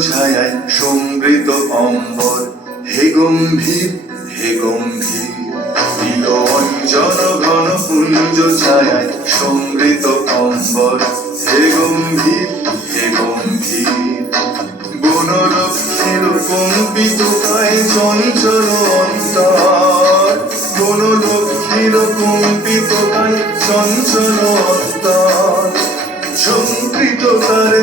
ছায়ায় সমৃত অম্বর। হে গম্ভীর হে গম্ভীর নীল অঞ্জন ঘন পুঞ্জ ছায়ায় সমৃত অম্বর। হে গম্ভীর হে গম্ভীর বনলক্ষ্মীর কম্পিত কায় চঞ্চল অন্তর। বনলক্ষ্মীর কম্পিত কায় চঞ্চল অন্তর।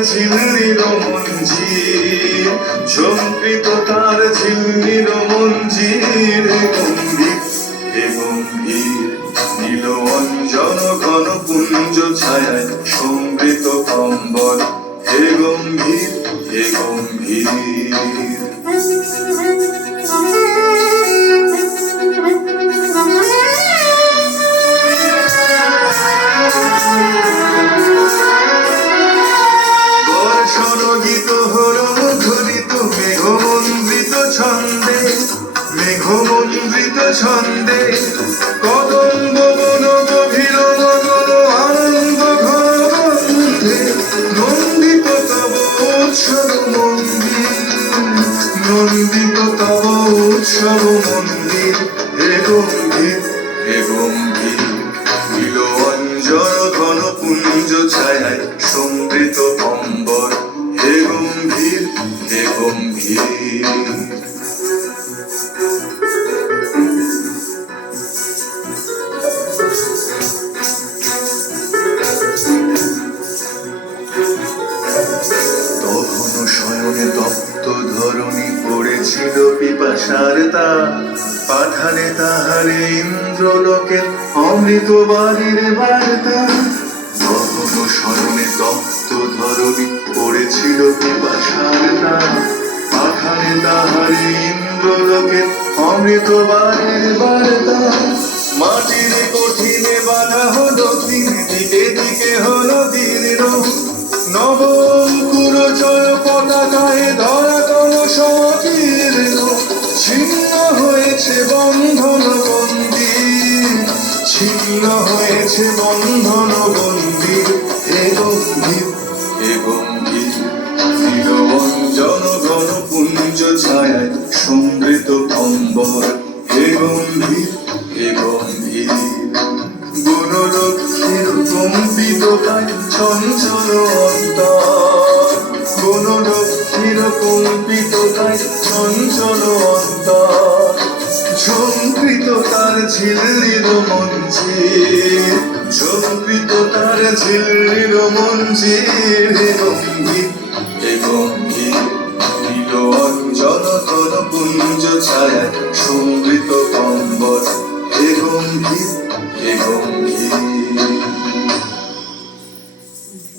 ঝিল্লির মঞ্জির ঝঙ্কৃত তার ঝিল্লির মঞ্জির গম্ভীর হে গম্ভীর নীল অঞ্জন ঘন পুঞ্জ ছায়ায় সমৃত কম্বল হে গম্ভীর হে গম্ভীর। মেঘমন্দ্রিত ছন্দে কদম্ব বন গভীর মগন আনন্দ ঘন নন্দিত তব উৎসব মন্দির। নন্দিত তব উৎসব মন্দির হে গম্ভীর হে গম্ভীর। নীল অঞ্জন ঘন পুঞ্জ ছায়ায় সমৃত অম্বর। হে গম্ভীর হে গম্ভীর। তখন শয়নে তপ্ত ধরণী পড়েছিল পিপাসার তা। পাঠানে তাহারে ইন্দ্রলোকে অমৃত বাড়ির বার্তা। তখন শয়নে তপ্ত ধরণী পড়েছিল পিপাসার তা। পাঠানে তাহারে ইন্দ্রলোকে অমৃত বাড়ির বার্তা। মাটির কঠিনে বাধা হলো তিন দিকে দিকে হলো দীর্ণ নবঙ্কুর জয় পতাকায় ধরা কল সংকীর্ণ ছিন্ন হয়েছে বন্ধন বন্দি ছিন্ন হয়েছে বন্ধন বন্দি হে গম্ভীর। হে গম্ভীর। নীল পুঞ্জ ছায়ায় সমৃত গম্ভীর। হে গম্ভীর। বনলক্ষ্মীর কম্পিত কায় চঞ্চল অন্তর। বনলক্ষ্মীর কম্পিত কায় চঞ্চল অন্তর। ঝঙ্কৃত তার ঝিল্লির মঞ্জির। ঝঙ্কৃত তার ঝিল্লির মঞ্জির। গম্ভীর হে গম্ভীর নীল অঞ্চল তন পুঞ্জ ছায়া, সমৃত কম্বল।